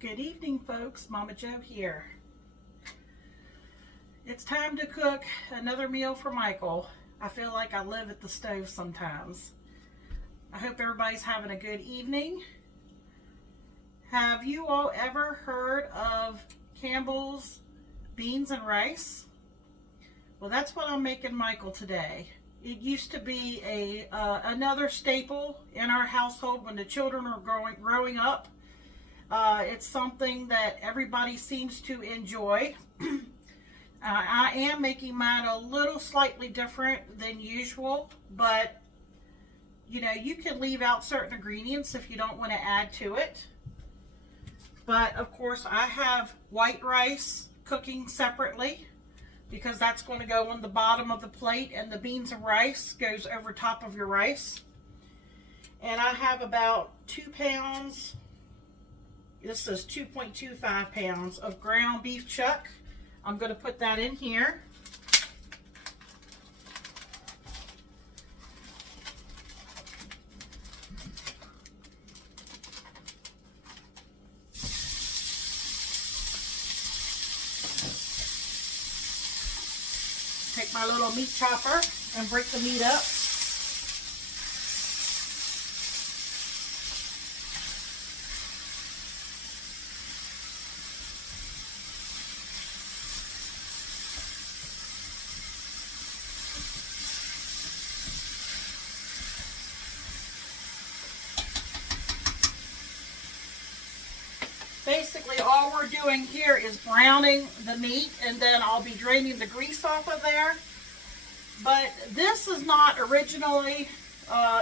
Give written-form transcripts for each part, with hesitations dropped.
Good evening, folks. Momma Jo here. It's time to cook another meal for Michael. I feel like I live at the stove sometimes. I hope everybody's having a good evening. Have you all ever heard of Campbell's beans and rice? Well, that's what I'm making Michael today. It used to be another staple in our household when the children were growing up. It's something that everybody seems to enjoy. I am making mine a little slightly different than usual, but you know, you can leave out certain ingredients if you don't want to add to it. But of course, I have white rice cooking separately, because that's going to go on the bottom of the plate, and the beans and rice goes over top of your rice. And I have about 2 pounds, this is 2.25 pounds of ground beef chuck. I'm going to put that in here. Take my little meat chopper and break the meat up. Basically, all we're doing here is browning the meat, and then I'll be draining the grease off of there. But this is not originally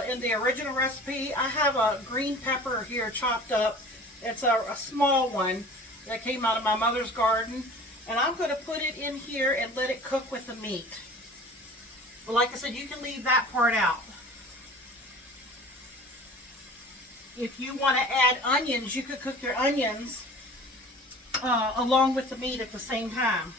in the original recipe. I have a green pepper here chopped up. It's a small one that came out of my mother's garden. And I'm going to put it in here and let it cook with the meat. But like I said, you can leave that part out. If you want to add onions, you could cook your onions along with the meat at the same time.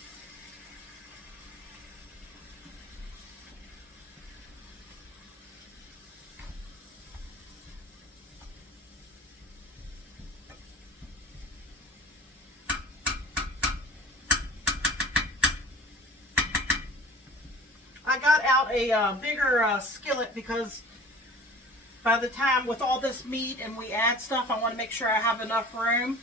I got out a bigger skillet because by the time with all this meat and we add stuff, I want to make sure I have enough room.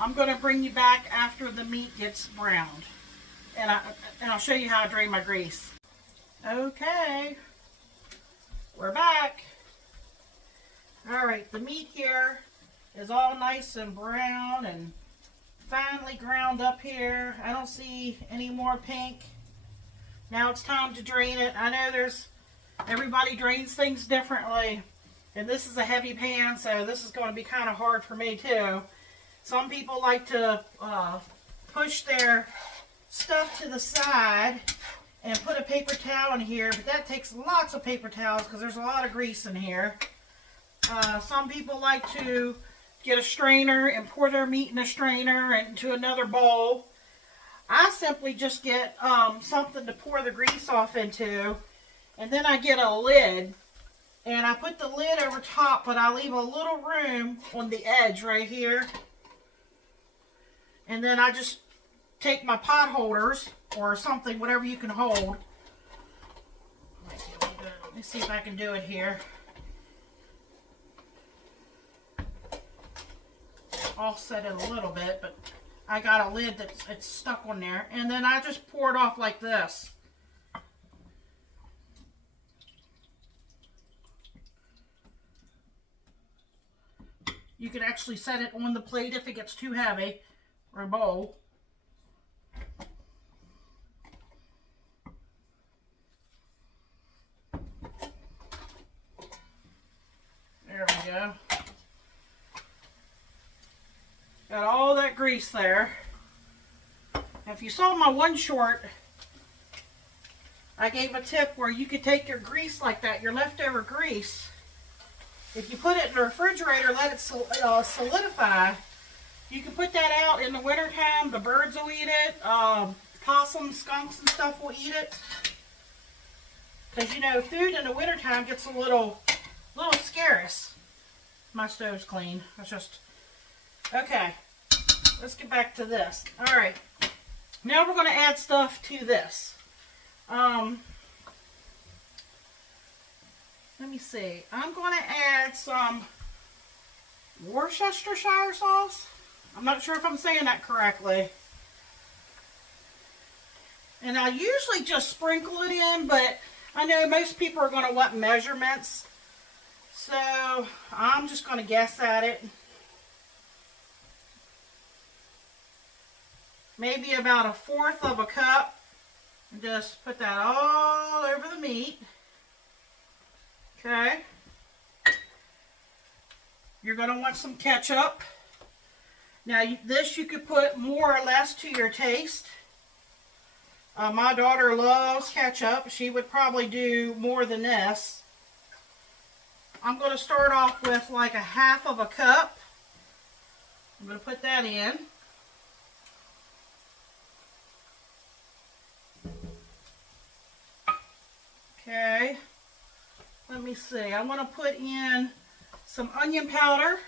I'm going to bring you back after the meat gets browned. And I'll show you how I drain my grease. Okay, we're back. Alright, the meat here is all nice and brown and finely ground up here. I don't see any more pink. Now it's time to drain it. I know everybody drains things differently, and this is a heavy pan, so this is going to be kind of hard for me too. Some people like to push their stuff to the side and put a paper towel in here, but that takes lots of paper towels because there's a lot of grease in here. Some people like to get a strainer and pour their meat in a strainer into another bowl. I simply just get something to pour the grease off into, and then I get a lid, and I put the lid over top, but I leave a little room on the edge right here. And then I just take my pot holders or something, whatever you can hold. Let me see if I can do it here. Offset it a little bit, but I got a lid that's stuck on there. And then I just pour it off like this. You can actually set it on the plate if it gets too heavy, or a bowl. There we go. Got all that grease there. Now, if you saw my one short, I gave a tip where you could take your grease like that, your leftover grease. If you put it in the refrigerator, let it solidify, you can put that out in the wintertime. The birds will eat it. Possums, skunks, and stuff will eat it. Because, you know, food in the wintertime gets a little scarce. My stove's clean. I just Okay, let's get back to this. All right, now we're going to add stuff to this. Let me see. I'm going to add some Worcestershire sauce. I'm not sure if I'm saying that correctly. And I usually just sprinkle it in, but I know most people are going to want measurements. So I'm just going to guess at it. Maybe about 1/4 of a cup. And just put that all over the meat. Okay. You're going to want some ketchup. Now this you could put more or less to your taste. My daughter loves ketchup. She would probably do more than this. I'm going to start off with like 1/2 of a cup. I'm going to put that in. Okay. Let me see. I want to put in some onion powder.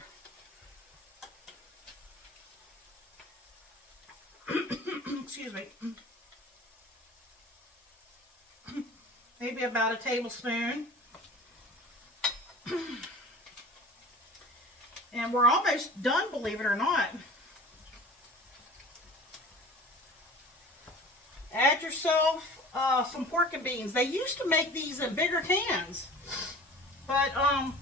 Excuse me. Maybe about 1 tablespoon. And we're almost done, believe it or not. Add yourself some pork and beans. They used to make these in bigger cans. But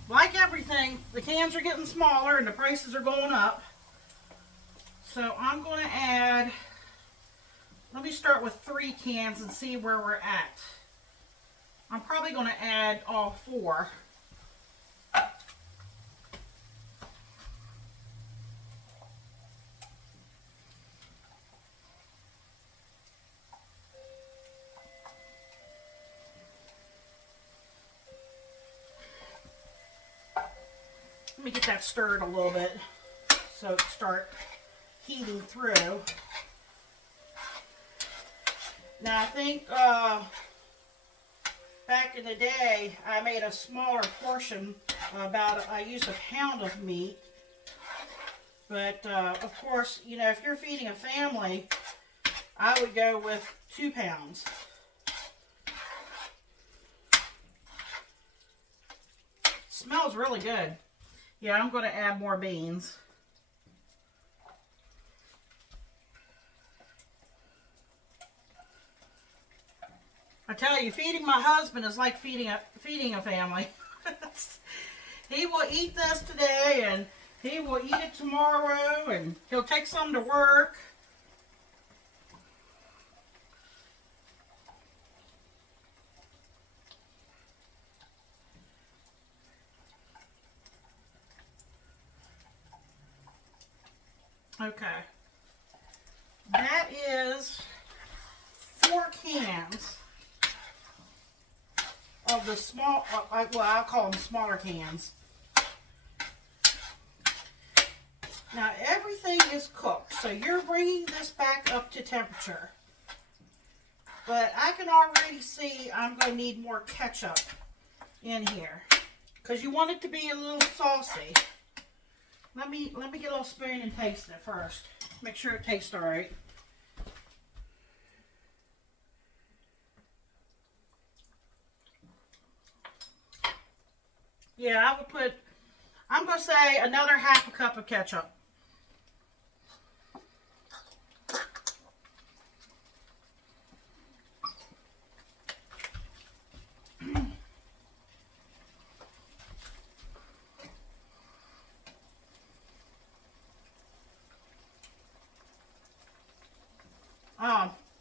like everything, the cans are getting smaller and the prices are going up. So I'm going to add, let me start with 3 cans and see where we're at. I'm probably going to add all 4. Let me get that stirred a little bit so it start heating through. Now I think back in the day I made a smaller portion, I used 1 pound of meat. But of course, you know, if you're feeding a family, I would go with 2 pounds. Smells really good. Yeah, I'm going to add more beans. I tell you, feeding my husband is like feeding a family. He will eat this today, and he will eat it tomorrow, and he'll take some to work. Okay, that is 4 cans of the small, well, I'll call them smaller cans. Now everything is cooked, so you're bringing this back up to temperature. But I can already see I'm going to need more ketchup in here, because you want it to be a little saucy. Let me get a little spoon and taste it first. Make sure it tastes all right. Yeah, I would put, I'm going to say another 1/2 cup of ketchup.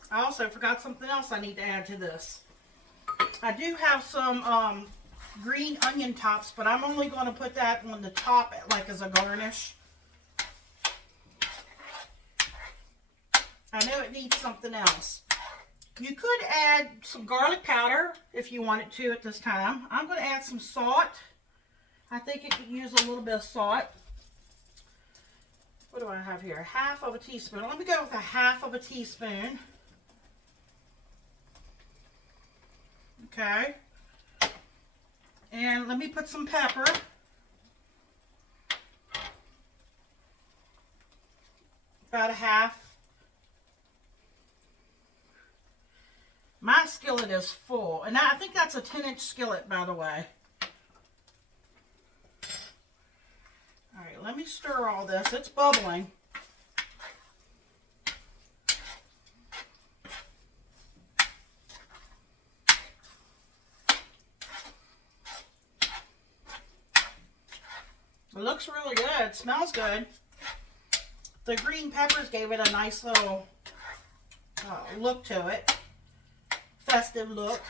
I also forgot something else I need to add to this. I do have some green onion tops, but I'm only going to put that on the top like as a garnish. I know it needs something else. You could add some garlic powder if you wanted to at this time. I'm going to add some salt. I think it could use a little bit of salt. What do I have here? 1/2 teaspoon. Let me go with 1/2 teaspoon. Okay. And let me put some pepper. About a half. My skillet is full, and I think that's a 10-inch skillet, by the way. All right, let me stir all this. It's bubbling. It looks really good. It smells good. The green peppers gave it a nice little look to it. Festive look.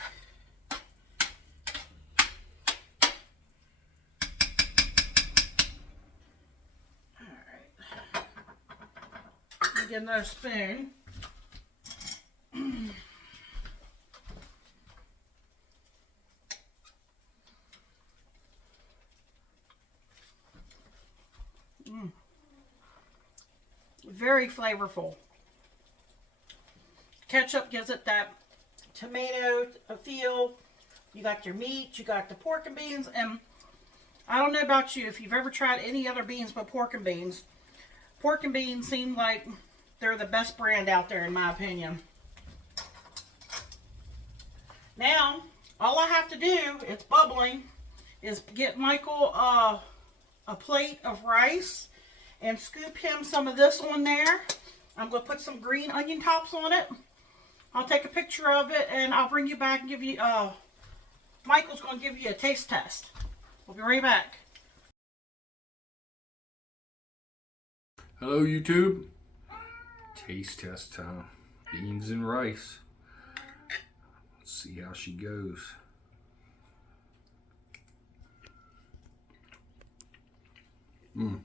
Alright. Get another spoon. Very flavorful. Ketchup gives it that tomato feel. You got your meat, you got the pork and beans, and I don't know about you if you've ever tried any other beans but pork and beans. Pork and beans seem like they're the best brand out there in my opinion. Now, all I have to do, it's bubbling, is get Michael a plate of rice and scoop him some of this on there. I'm going to put some green onion tops on it. I'll take a picture of it and I'll bring you back and give you, Michael's going to give you a taste test. We'll be right back. Hello YouTube. Taste test time. Beans and rice. Let's see how she goes. I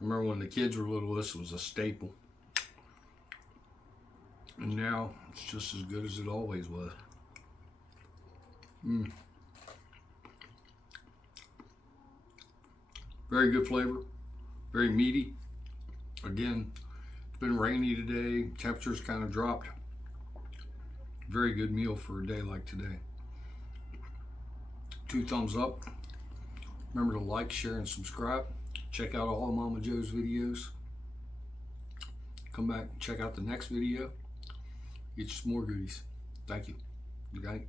remember when the kids were little, this was a staple. And now it's just as good as it always was. Very good flavor, very meaty. Again, it's been rainy today, temperatures kind of dropped. Very good meal for a day like today. 2 thumbs up. Remember to like, share, and subscribe. Check out all of Momma Jo's videos. Come back and check out the next video. Get you some more goodies. Thank you. Good night.